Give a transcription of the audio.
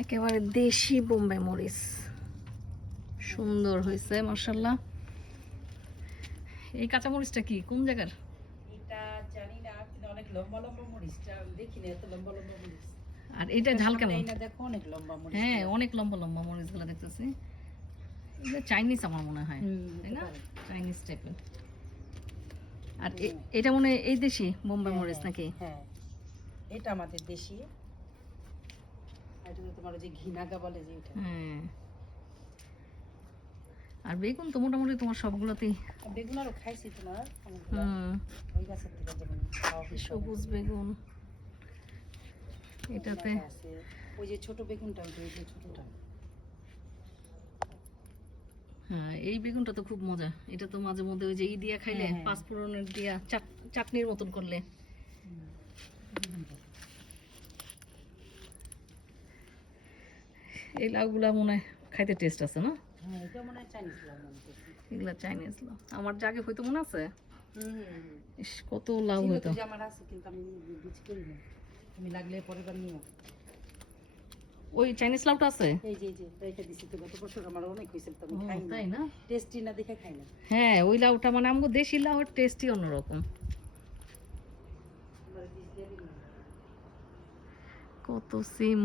একেবারে দেশি বোম্বে মরিচ, সুন্দর হয়েছে মাশাআল্লাহ। এই কাঁচা মরিচটা কি কোন জায়গার? এটা জানি না, কিন্তু অনেক লম্বা লম্বা মরিচটা দেখি না, এত লম্বা লম্বা মরিচ। আর এটা ঝাল কেমন? এটা দেখো অনেক লম্বা মরিচ। হ্যাঁ অনেক লম্বা লম্বা মরিচগুলো দেখতেছি। এটা চাইনিজ আমার মনে হয়, তাই না? চাইনিজ টাইপের। আর এটা মনে হয় এই দেশি বোম্বে মরিচ নাকি? হ্যাঁ, এটা আমাদের দেশি। এটা তোমার যে ঘিনাগা বলে যে এটা। হ্যাঁ। আর বেগুন তো মোটামুটি তোমার সবগুলোতেই। বেগুন আরও খাইছি তোমার ওই গাছের থেকে, যেমন সবুজ বেগুন এটাতে। ওই যে ছোট বেগুনটা, ওই যে ছোটটা। হ্যাঁ এই বেগুনটা তো খুব মজা। এটা তো মাঝে মধ্যে ওই যে ই দিয়া খাইলে, পাঁচফোড়নের দিয়া চাটনির মতন করলে। এই লাউগুলা মনে হয় খাইতে টেস্ট আছে না? হ্যাঁ, এটা মনে হয় চাইনিজ লাউ। এগুলা চাইনিজ লাউ। আমার জাগে হয়তো মনে আছে, ইস কত লাউ হইতো। আমার আছে, কিন্তু আমি বীজ করি না। তুমি লাগলে পরেরবার নিও। ওই চাইনিজ লাউটা আছে? এই যে রেখে দিছি তো, গত বছর আমার অনেক হইছিল, তো আমি খাই না। তাই না? টেস্টি না দেখে খাই না। হ্যাঁ ওই লাউটা মানে আমগো দেশি লাউর টেস্টই অন্যরকম। কত সিম।